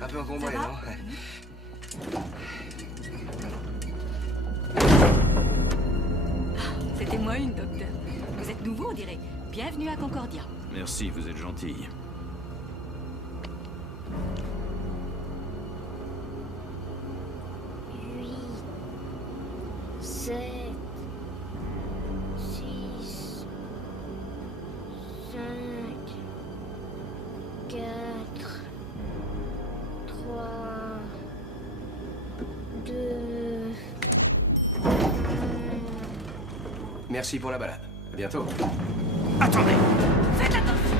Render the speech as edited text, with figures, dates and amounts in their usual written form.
Un peu encombré, non? Ouais. C'était moi une, docteur. Vous êtes nouveau, on dirait. Bienvenue à Concordia. Merci, vous êtes gentille. 8, 7, 6, 5, 4, 3, 2, 1. Merci pour la balade. À bientôt. Attendez! Faites attention.